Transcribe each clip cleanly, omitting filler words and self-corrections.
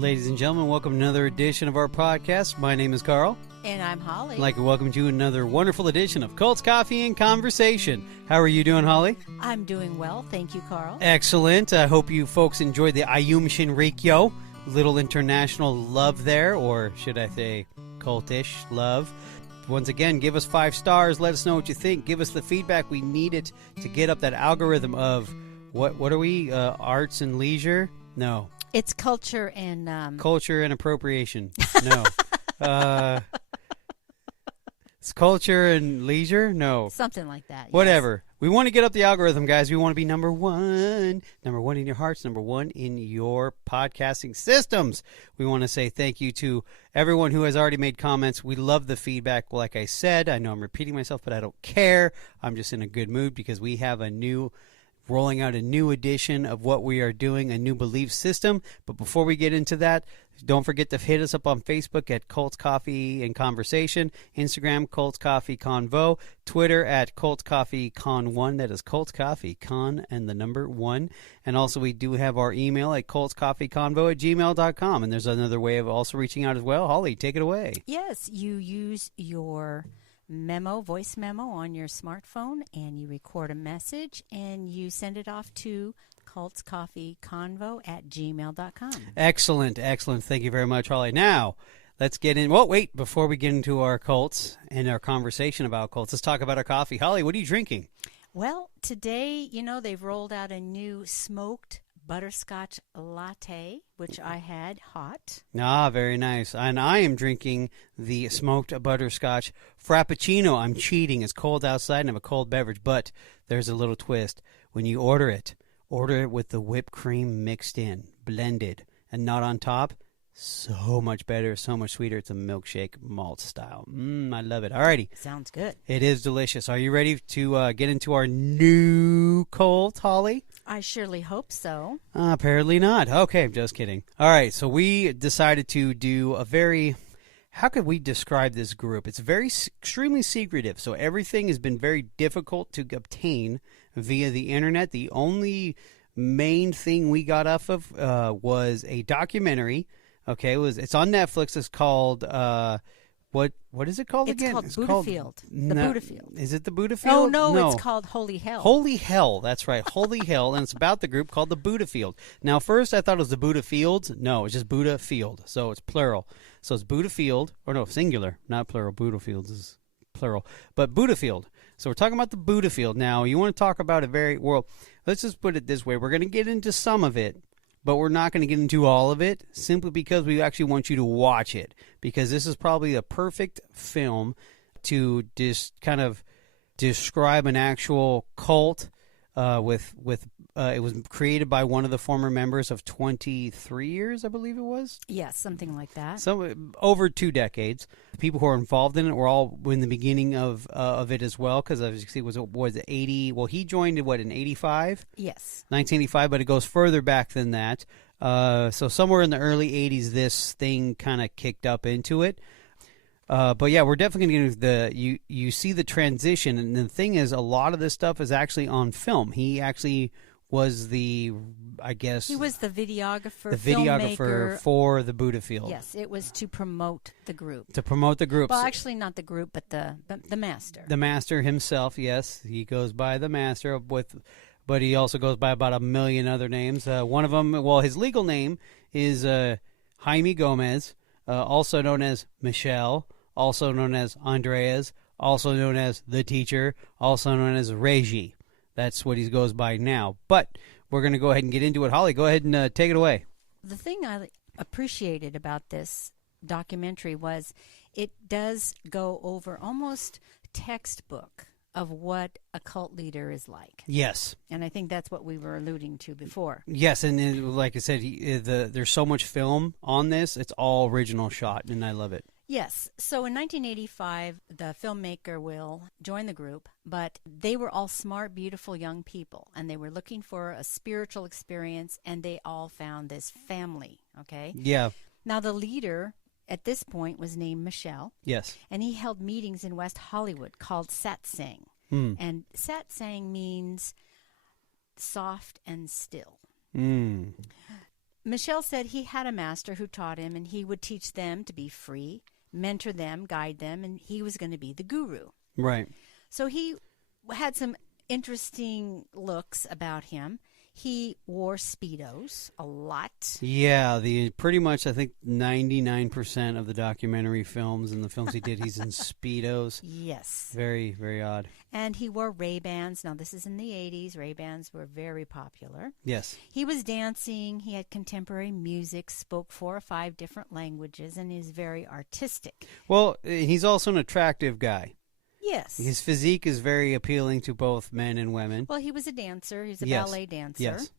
Ladies and gentlemen, welcome to another edition of our podcast. My name is Carl. And I'm Holly. I'd like to welcome you to another wonderful edition of Cults, Coffee, and Conversation. How are you doing, Holly? I'm doing well. Thank you, Carl. Excellent. I hope you folks enjoyed the Ayum Shinrikyo. Little international love there, or should I say cultish love. Once again, give us 5 stars. Let us know what you think. Give us the feedback. We need it to get up that algorithm of, what are we, arts and leisure? No. It's culture and... Culture and appropriation. No. It's culture and leisure? No. Something like that. Whatever. Yes. We want to get up the algorithm, guys. We want to be number one. Number one in your hearts. Number one in your podcasting systems. We want to say thank you to everyone who has already made comments. We love the feedback. Like I said, I know I'm repeating myself, but I don't care. I'm just in a good mood because we have rolling out a new edition of what we are doing, a new belief system. But before we get into that, don't forget to hit us up on Facebook at Cults Coffee and Conversation, Instagram Cults Coffee Convo, Twitter at Cults Coffee Con 1. That is Cults Coffee Con and the number 1. And also we do have our email at cultscoffeeconvo@gmail.com. And there's another way of also reaching out as well. Holly, take it away. Yes, you use your voice memo on your smartphone, and you record a message, and you send it off to cultscoffeeconvo@gmail.com. Excellent, excellent. Thank you very much, Holly. Now, let's get in. Well, wait, before we get into our cults and our conversation about cults, let's talk about our coffee. Holly, what are you drinking? Well, today, they've rolled out a new smoked butterscotch latte, which I had hot. Ah, very nice. And I am drinking the smoked butterscotch frappuccino. I'm cheating. It's cold outside and I have a cold beverage, but there's a little twist. When you order it with the whipped cream mixed in, blended, and not on top. So much better, so much sweeter. It's a milkshake malt style. I love it. Alrighty. Sounds good. It is delicious. Are you ready to get into our new cult, Holly? I surely hope so. Apparently not. Okay, just kidding. All right, so we decided to do how could we describe this group? It's extremely secretive, so everything has been very difficult to obtain via the internet. The only main thing we got off of was a documentary. Okay, it's on Netflix. It's called what is it called again? It's called Buddhafield. Buddhafield. Is it the Buddhafield? Oh no, it's called Holy Hell. Holy Hell, that's right. Holy Hell, and it's about the group called the Buddhafield. Now, first I thought it was the Buddhafields. No, it's just Buddhafield. So it's plural. So it's Buddhafield, or no, singular, not plural. Buddhafields is plural, but Buddhafield. So we're talking about the Buddhafield. Now, you want to talk about let's just put it this way. We're going to get into some of it, but we're not going to get into all of it simply because we actually want you to watch it, because this is probably a perfect film to just kind of describe an actual cult it was created by one of the former members of 23 years, I believe it was. Yes, something like that. So over 2 decades. The people who are involved in it were all in the beginning of it as well, because as you see, was it 80? Well, he joined in 85? Yes. 1985, but it goes further back than that. So somewhere in the early 80s, this thing kind of kicked up into it. But yeah, we're definitely going to you see the transition, and the thing is, a lot of this stuff is actually on film. He actually was he was the videographer for the Buddhafield. Yes, it was to promote the group. Well, actually not the group, but the master. The master himself, yes. He goes by the master, but he also goes by about 1 million other names. One of them, his legal name is Jaime Gomez, also known as Michelle, also known as Andreas, also known as the teacher, also known as Reggie. That's what he goes by now. But we're going to go ahead and get into it. Holly, go ahead and take it away. The thing I appreciated about this documentary was it does go over almost textbook of what a cult leader is like. Yes. And I think that's what we were alluding to before. Yes, and like I said, there's so much film on this. It's all original shot, and I love it. Yes. So in 1985, the filmmaker will join the group, but they were all smart, beautiful young people, and they were looking for a spiritual experience, and they all found this family, okay? Yeah. Now, the leader at this point was named Michelle. Yes. And he held meetings in West Hollywood called satsang. And satsang means soft and still. Michelle said he had a master who taught him, and he would teach them to be free, mentor them, guide them, and he was going to be the guru. Right. So he had some interesting looks about him. He wore Speedos a lot. Yeah, pretty much I think 99% of the documentary films and the films he did, he's in Speedos. Yes. Very, very odd. And he wore Ray-Bans. Now, this is in the 80s. Ray-Bans were very popular. Yes. He was dancing. He had contemporary music, spoke 4 or 5 different languages, and is very artistic. Well, he's also an attractive guy. Yes. His physique is very appealing to both men and women. Well, he was a dancer. He was a Yes. ballet dancer. Yes.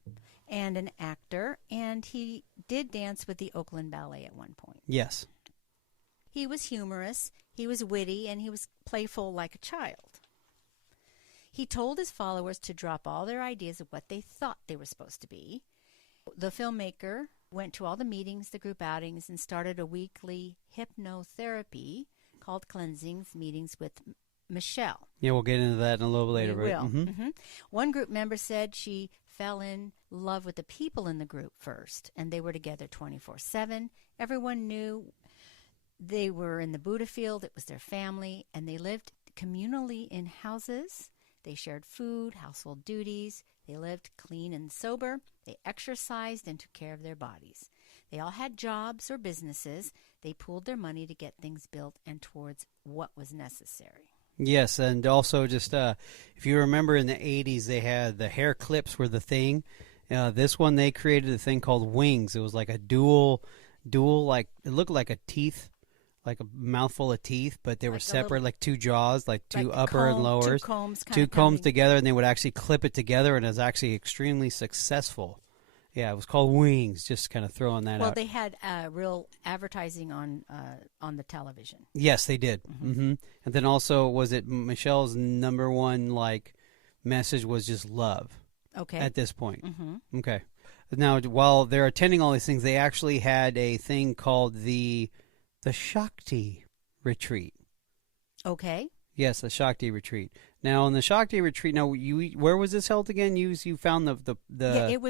And an actor. And he did dance with the Oakland Ballet at one point. Yes. He was humorous. He was witty, and he was playful like a child. He told his followers to drop all their ideas of what they thought they were supposed to be. The filmmaker went to all the meetings, the group outings, and started a weekly hypnotherapy called Cleansings meetings with Michelle. Yeah, we'll get into that in a little bit later. We will. Mm-hmm. One group member said she fell in love with the people in the group first, and they were together 24/7. Everyone knew they were in the Buddhafield. It was their family, and they lived communally in houses. They shared food, household duties. They lived clean and sober. They exercised and took care of their bodies. They all had jobs or businesses. They pooled their money to get things built and towards what was necessary. Yes, and also just if you remember in the 80s, they had the hair clips were the thing. This one, they created a thing called wings. It was like a dual, like it looked like a teeth, like a mouthful of teeth, but they were separate, like two jaws, like two like upper and lowers. Two combs together, and they would actually clip it together, and it was actually extremely successful. Yeah, it was called Wings, just kind of throwing that out. Well, they had real advertising on the television. Yes, they did. Mm-hmm. And then also, was it Michelle's number one, like, message was just love. Okay. At this point. Mm-hmm. Okay. Now, while they're attending all these things, they actually had a thing called the Shakti Retreat. Okay. Yes, the Shakti Retreat. Now, in the Shakti Retreat, where was this held again? You found the Yeah, it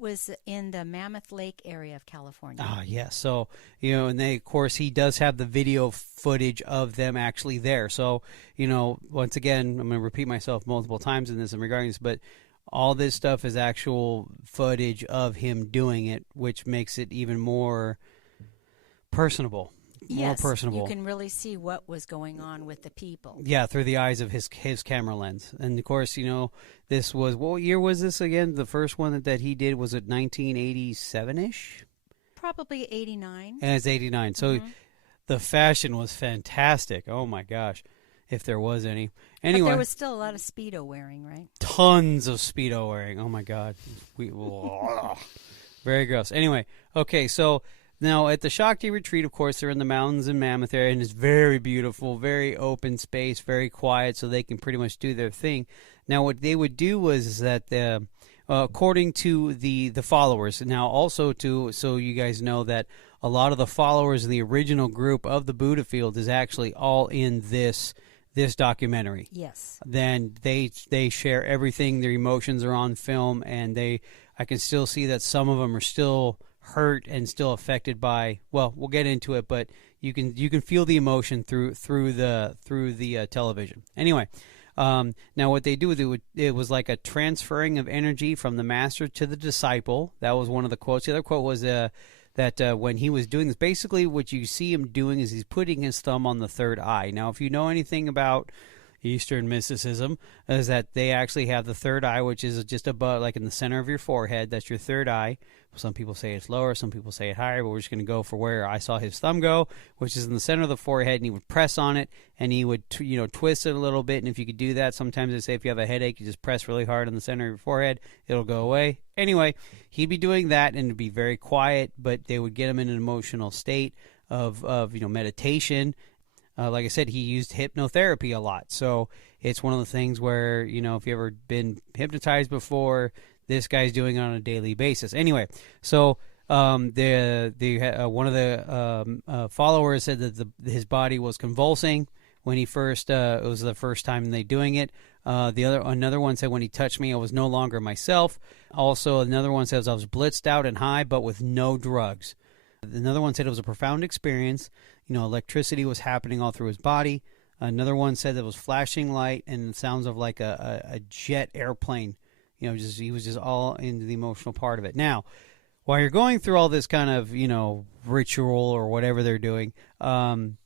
was in the Mammoth Lake area of California. Ah, yes. So, and of course, he does have the video footage of them actually there. So, once again, I'm going to repeat myself multiple times in this and regarding this, but all this stuff is actual footage of him doing it, which makes it even more personable. More personable. You can really see what was going on with the people. Yeah, through the eyes of his camera lens. And, of course, this was, what year was this again? The first one that he did, was it 1987-ish? Probably 89. And it's 89. So the fashion was fantastic. Oh, my gosh, if there was any. Anyway. But there was still a lot of Speedo wearing, right? Tons of Speedo wearing. Oh, my God. Very gross. Anyway, okay, so now at the Shakti Retreat, of course, they're in the mountains in Mammoth area, and it's very beautiful, very open space, very quiet, so they can pretty much do their thing. Now, what they would do was that, according to the followers, now also so you guys know that a lot of the followers in the original group of the Buddhafield is actually all in this documentary. Yes. Then they share everything. Their emotions are on film, and I can still see that some of them are still hurt and still affected by. Well, we'll get into it, but you can feel the emotion through the television. Anyway, now what they do, it was like a transferring of energy from the master to the disciple. That was one of the quotes. The other quote was that when he was doing this, basically what you see him doing is he's putting his thumb on the third eye. Now, if you know anything about Eastern mysticism, is that they actually have the third eye, which is just above, like in the center of your forehead. That's your third eye. Some people say it's lower, some people say it higher, but we're just going to go for where I saw his thumb go, which is in the center of the forehead, and he would press on it, and he would twist it a little bit, and if you could do that, sometimes they say if you have a headache, you just press really hard on the center of your forehead, it'll go away. Anyway, he'd be doing that, and it'd be very quiet, but they would get him in an emotional state of meditation. Like I said, he used hypnotherapy a lot, so it's one of the things where, if you've ever been hypnotized before, this guy's doing it on a daily basis. Anyway, so one of the followers said that his body was convulsing when he first. It was the first time they doing it. Another one said when he touched me, I was no longer myself. Also, another one says I was blitzed out and high, but with no drugs. Another one said it was a profound experience. Electricity was happening all through his body. Another one said it was flashing light and the sounds of like a jet airplane. He was just all into the emotional part of it. Now, while you're going through all this kind of, ritual or whatever they're doing,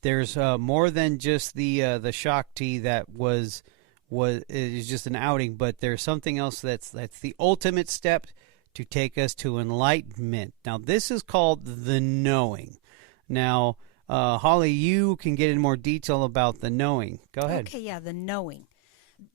there's more than just the Shakti that is just an outing, but there's something else that's the ultimate step to take us to enlightenment. Now, this is called the knowing. Now, Holly, you can get in more detail about the knowing. Go ahead. Okay, yeah, the knowing.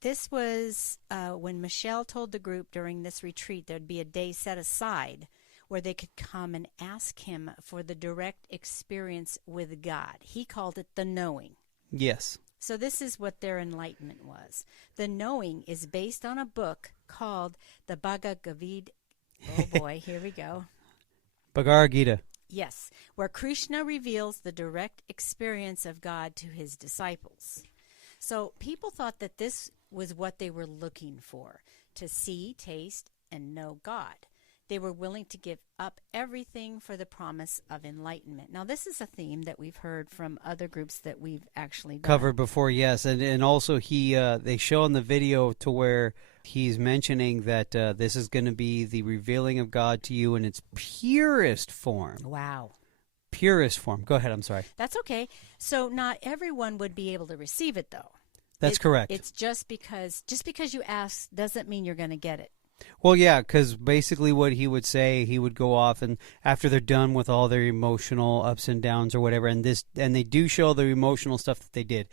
This was when Michelle told the group during this retreat there'd be a day set aside where they could come and ask him for the direct experience with God. He called it the knowing. Yes. So this is what their enlightenment was. The knowing is based on a book called the Bhagavad Gita. Oh boy, here we go. Bhagavad Gita. Yes, where Krishna reveals the direct experience of God to his disciples. So people thought that this was what they were looking for, to see, taste, and know God. They were willing to give up everything for the promise of enlightenment. Now, this is a theme that we've heard from other groups that we've actually covered before, yes. And also they show in the video to where he's mentioning that this is going to be the revealing of God to you in its purest form. Wow. Purest form. Go ahead, I'm sorry. That's okay. So not everyone would be able to receive it, though. That's correct. It's just because you ask doesn't mean you're going to get it. Well, yeah, because basically what he would say, he would go off, and after they're done with all their emotional ups and downs or whatever, and they do show the emotional stuff that they did.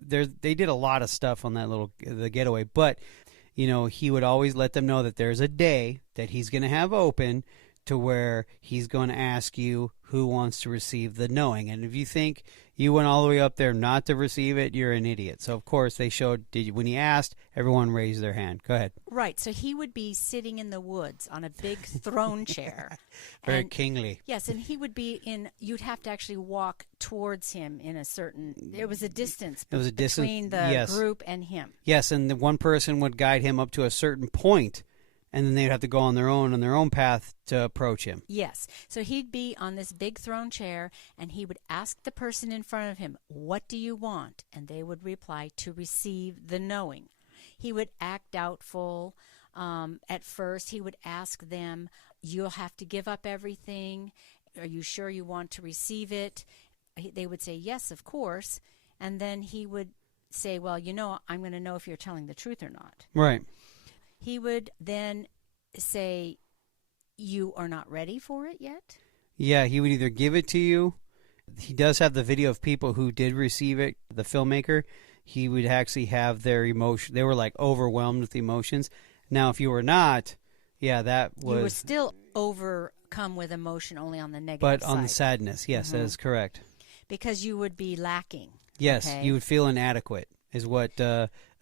They did a lot of stuff on the getaway, but he would always let them know that there's a day that he's going to have open to where he's going to ask you who wants to receive the knowing. And if you think you went all the way up there not to receive it, you're an idiot. So, of course, they showed when he asked, everyone raised their hand. Go ahead. Right. So he would be sitting in the woods on a big throne chair. Very kingly. Yes, and he would be you'd have to actually walk towards him there was a distance between the group and him. Yes, and the one person would guide him up to a certain point, and then they'd have to go on their own path to approach him. Yes. So he'd be on this big throne chair, and he would ask the person in front of him, "What do you want?" And they would reply, "To receive the knowing." He would act doubtful. At first, he would ask them, "You'll have to give up everything. Are you sure you want to receive it?" They would say, "Yes, of course." And then he would say, "Well, I'm going to know if you're telling the truth or not." Right. He would then say, "You are not ready for it yet?" Yeah, he would either give it to you. He does have the video of people who did receive it, the filmmaker. He would actually have their emotion. They were like overwhelmed with emotions. Now, if you were not, that was... You were still overcome with emotion only on the negative side. But on the sadness, yes, that is correct. Because you would be lacking. Yes, okay? You would feel inadequate, is what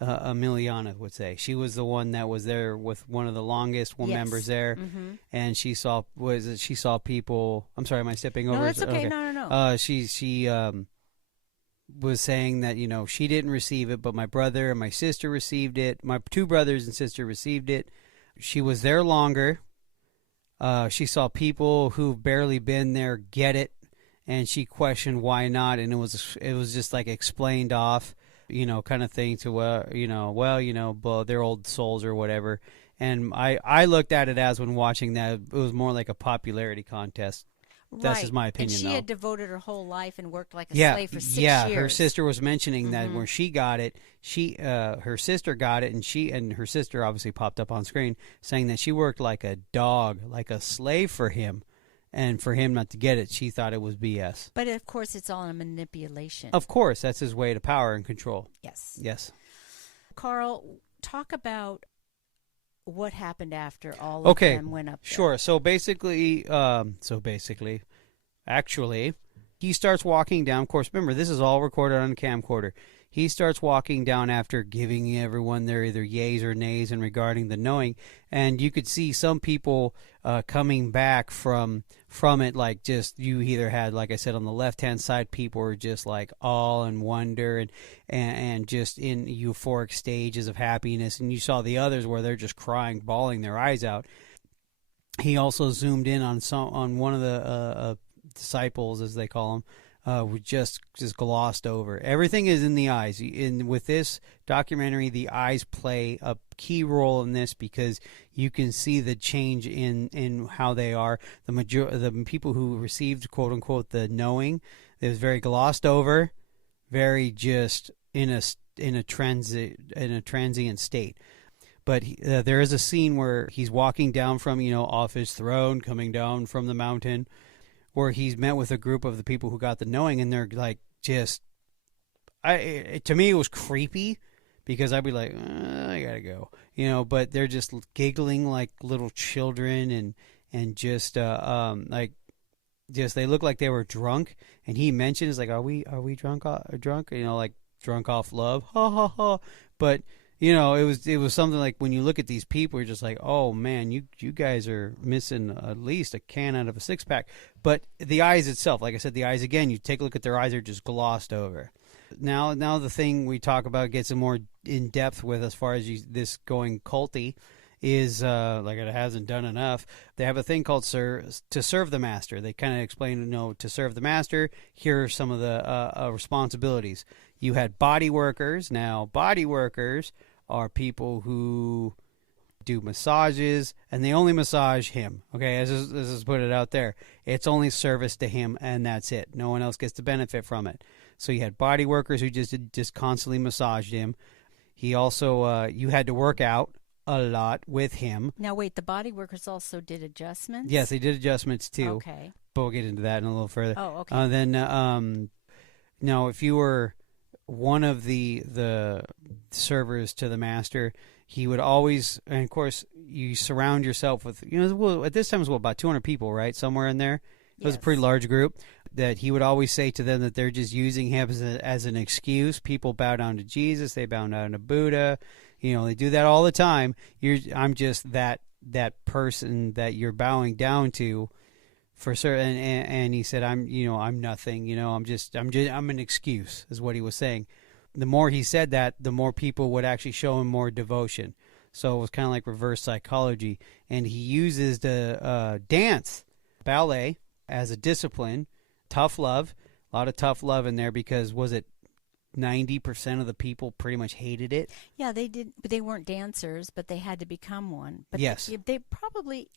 Emiliana would say. She was the one that was there with one of the longest members there, and she saw people. I'm sorry, am I stepping over? No, that's okay. No. She was saying that she didn't receive it, but my brother and my sister received it. My two brothers and sister received it. She was there longer. She saw people who've barely been there get it, and she questioned why not, and it was just like explained off. Kind of thing to, they're old souls or whatever. And I looked at it as when watching that, it was more like a popularity contest. Right. That's just my opinion, and she had devoted her whole life and worked like a slave for 6 years. Yeah, her sister was mentioning that when she got it, her sister got it, and her sister obviously popped up on screen saying that she worked like a dog, like a slave for him. And for him not to get it, she thought it was BS. But, of course, it's all a manipulation. Of course. That's his way to power and control. Yes. Carl, talk about what happened after all of them went up there. Sure. So basically, actually, he starts walking down. Of course, remember, this is all recorded on a camcorder. he starts walking down after giving everyone their either yays or nays and regarding the knowing. And you could see some people coming back from it, like just you either had, like I said, on the left-hand side, people were just like all in wonder and just in euphoric stages of happiness. And you saw the others where they're just crying, bawling their eyes out. He also zoomed in on one of the disciples, as they call them, just glossed over. Everything is in the eyes. With this documentary, the eyes play a key role in this because you can see the change in how they are. The people who received, quote unquote, the knowing, it was very glossed over, very just in a transient state. But there is a scene where he's walking down from, off his throne, coming down from the mountain, where he's met with a group of the people who got the knowing, and they're like to me it was creepy because I'd be like, I gotta go, but they're just giggling like little children and just like just they look like they were drunk. And he mentions like, are we drunk, like drunk off love, ha ha ha. But it was something like when you look at these people, you're just like, oh man, you guys are missing at least a can out of a 6-pack. But the eyes itself, like I said, the eyes again, you take a look at their eyes, are just glossed over. Now the thing we talk about gets more in depth with as far as this going culty is like it hasn't done enough. They have a thing called to serve the master. They kind of explain, to serve the master, here are some of the responsibilities. You had body workers. Now, body workers are people who do massages, and they only massage him. Okay, let's just put it out there. It's only service to him, and that's it. No one else gets to benefit from it. So you had body workers who just constantly massaged him. He also, you had to work out a lot with him. Now, wait, the body workers also did adjustments? Yes, they did adjustments too. Okay. But we'll get into that in a little further. Oh, okay. Then, now, if you were one of the servers to the master, he would always, and of course, you surround yourself with, at this time it was about 200 people, right? Somewhere in there. It was a pretty large group. That he would always say to them that they're just using him as an excuse. People bow down to Jesus. They bow down to Buddha. They do that all the time. I'm just that person that you're bowing down to. For certain, and he said, I'm nothing. I'm an excuse, is what he was saying. The more he said that, the more people would actually show him more devotion. So it was kind of like reverse psychology. And he uses the dance, ballet, as a discipline. Tough love, a lot of tough love in there because was it 90% of the people pretty much hated it? Yeah, they did. But they weren't dancers, but they had to become one. But yes,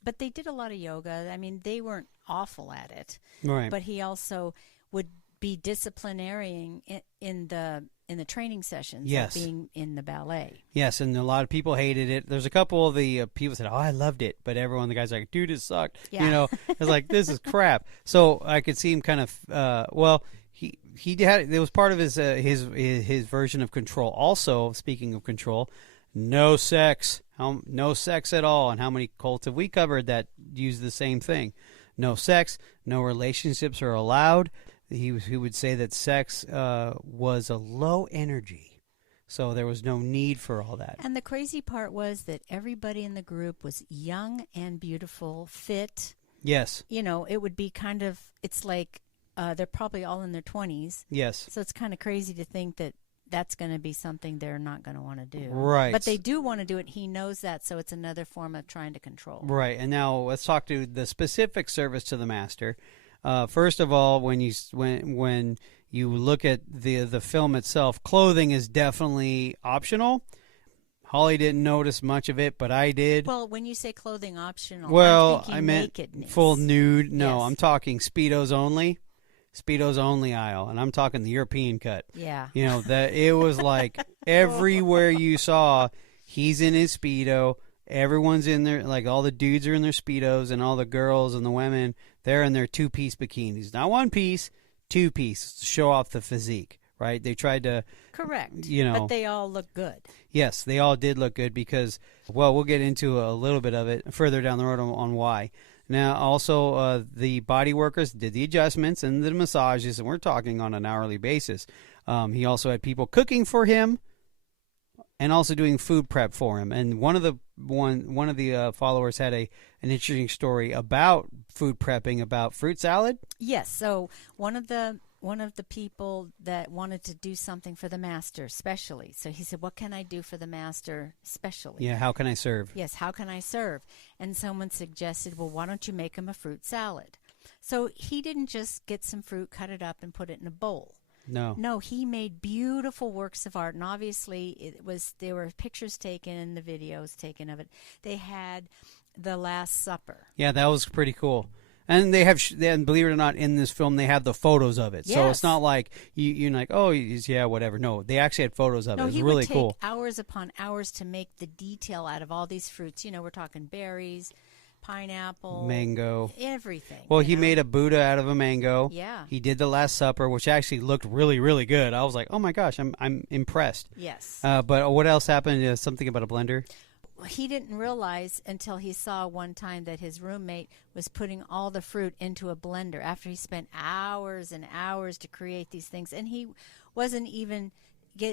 but they did a lot of yoga. I mean, they weren't awful at it. Right. But he also would be disciplinarian in the training sessions. Yes. Of being in the ballet. Yes, and a lot of people hated it. There's a couple of the people said, "Oh, I loved it," but the guys like, "Dude, it sucked." Yeah. It's like this is crap. So I could see him kind of He had, it was part of his version of control. Also, speaking of control, no sex at all. And how many cults have we covered that use the same thing? No sex, no relationships are allowed. He would say that sex was a low energy, so there was no need for all that. And the crazy part was that everybody in the group was young and beautiful, fit. Yes. It would be kind of, it's like, they're probably all in their 20s. Yes. So it's kind of crazy to think that that's going to be something they're not going to want to do. Right. But they do want to do it. He knows that, so it's another form of trying to control. Right. And now let's talk to the specific service to the master. First of all, when you look at the film itself, clothing is definitely optional. Holly didn't notice much of it, but I did. Well, when you say clothing optional, well, I meant nakedness. Full nude. No, Yes. I'm talking Speedos only. Speedos only aisle, and I'm talking the European cut. Yeah. That it was like everywhere you saw, he's in his Speedo. Everyone's in there, like all the dudes are in their Speedos, and all the girls and the women, they're in their 2-piece bikinis. Not 1-piece, 2-piece, to show off the physique, right? They tried to... Correct. But they all look good. Yes, they all did look good because, well, we'll get into a little bit of it further down the road on why. Now, also, the body workers did the adjustments and the massages, and we're talking on an hourly basis. He also had people cooking for him and also doing food prep for him. And one of the followers had an interesting story about food prepping, about fruit salad. Yes. So one of the people that wanted to do something for the master specially. So he said, "What can I do for the master specially?" Yeah, how can I serve? Yes, how can I serve? And someone suggested, "Well, why don't you make him a fruit salad?" So he didn't just get some fruit, cut it up, and put it in a bowl. No, he made beautiful works of art, and obviously there were pictures taken and the videos taken of it. They had the Last Supper. Yeah, that was pretty cool. And they have, and believe it or not, in this film they have the photos of it. Yes. So it's not like you're like, oh, yeah, whatever. No, they actually had photos of it. It's really cool. He would take hours upon hours to make the detail out of all these fruits. We're talking berries, pineapple, mango, everything. Well, he made a Buddha out of a mango. Yeah. He did the Last Supper, which actually looked really, really good. I was like, oh my gosh, I'm impressed. Yes. But what else happened? Something about a blender? He didn't realize until he saw one time that his roommate was putting all the fruit into a blender after he spent hours and hours to create these things, and he wasn't even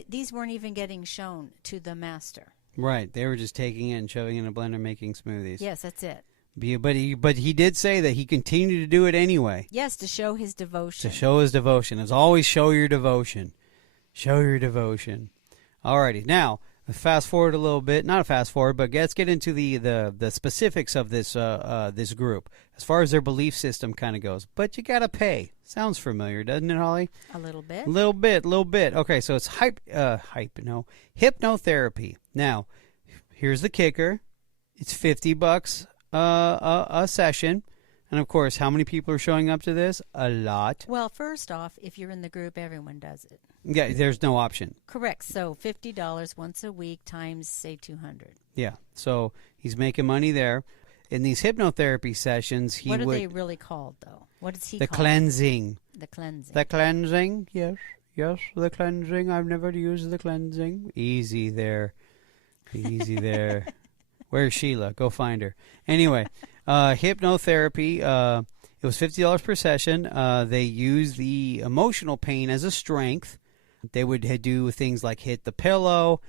these weren't even getting shown to the master. Right, they were just taking it and shoving it in a blender, making smoothies. Yes, that's it. But he did say that he continued to do it anyway. Yes, to show his devotion. To show his devotion. As always, show your devotion. Show your devotion. Alrighty, now fast forward a little bit. Not a fast forward, but let's get into the specifics of this this group as far as their belief system kind of goes. But you gotta pay. Sounds familiar, doesn't it, Holly? A little bit. Little bit. Okay, so it's hypnotherapy. Now, here's the kicker. It's $50 a session. And, of course, how many people are showing up to this? A lot. Well, first off, if you're in the group, everyone does it. Yeah, there's no option. Correct. So $50 once a week times, say, 200. Yeah. So he's making money there. In these hypnotherapy sessions, What are they really called, though? What is he the called? cleansing. The cleansing. The cleansing, yes. Yes, the cleansing. I've never used the cleansing. Easy there. Easy there. Where's Sheila? Go find her. Anyway, hypnotherapy, it was $50 per session. They use the emotional pain as a strength. They would do things like hit the pillow,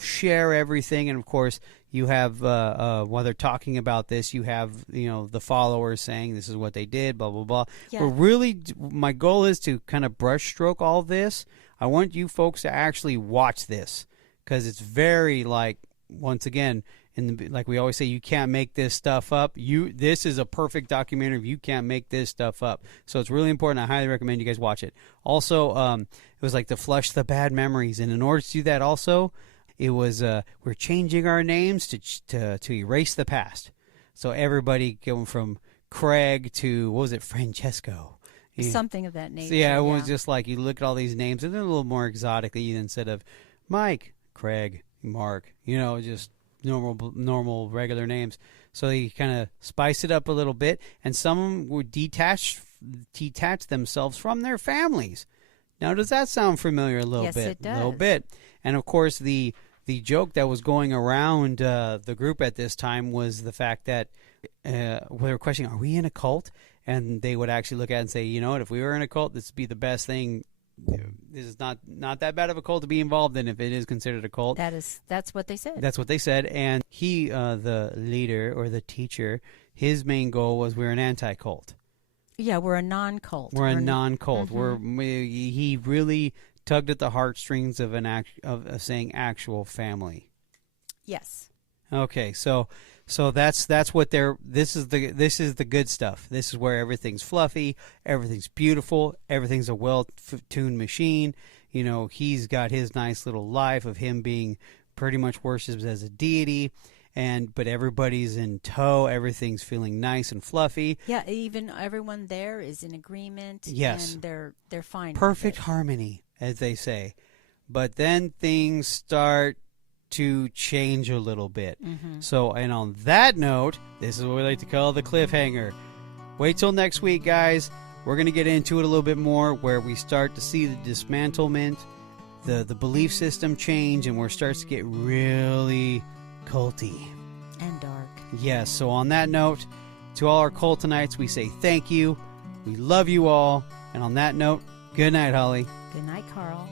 share everything. And, of course, you have, while they're talking about this, you have, the followers saying this is what they did, blah, blah, blah. Yeah. But really, my goal is to kind of brushstroke all this. I want you folks to actually watch this because it's very, once again, like we always say, you can't make this stuff up. This is a perfect documentary. You can't make this stuff up. So it's really important. I highly recommend you guys watch it. Also, it was like to flush the bad memories. And in order to do that also, it was we're changing our names to erase the past. So everybody going from Craig to, what was it, Francesco. Something of that nature. So yeah, it was just like you look at all these names and they're a little more exotic instead of Mike, Craig, Mark, just normal regular names. So they kind of spice it up a little bit, and some would detach themselves from their families. Now, does that sound familiar a little bit? Yes, it does. A little bit. And of course, the joke that was going around the group at this time was the fact that they were questioning, are we in a cult? And they would actually look at it and say, you know what, if we were in a cult, this would be the best thing. This is not that bad of a cult to be involved in if it is considered a cult. That's what they said. That's what they said. And he, the leader or the teacher, his main goal was we're an anti-cult. Yeah, we're a non-cult. We're a non-cult. Mm-hmm. He really tugged at the heartstrings of of saying actual family. Yes. Okay, so that's what this is the good stuff. This is where everything's fluffy, everything's beautiful, everything's a well-tuned machine. He's got his nice little life of him being pretty much worshipped as a deity, but everybody's in tow, everything's feeling nice and fluffy. Yeah, even everyone there is in agreement. Yes. And they're fine. Perfect harmony, as they say. But then things start to change a little bit. Mm-hmm. So, and on that note, this is what we like to call the cliffhanger. Wait till next week, guys. We're going to get into it a little bit more, where we start to see the dismantlement, the belief system change, and where it starts to get really culty. And dark. Yes, so on that note, to all our cultonites, we say thank you. We love you all. And on that note, Good night, Holly. Good night, Carl.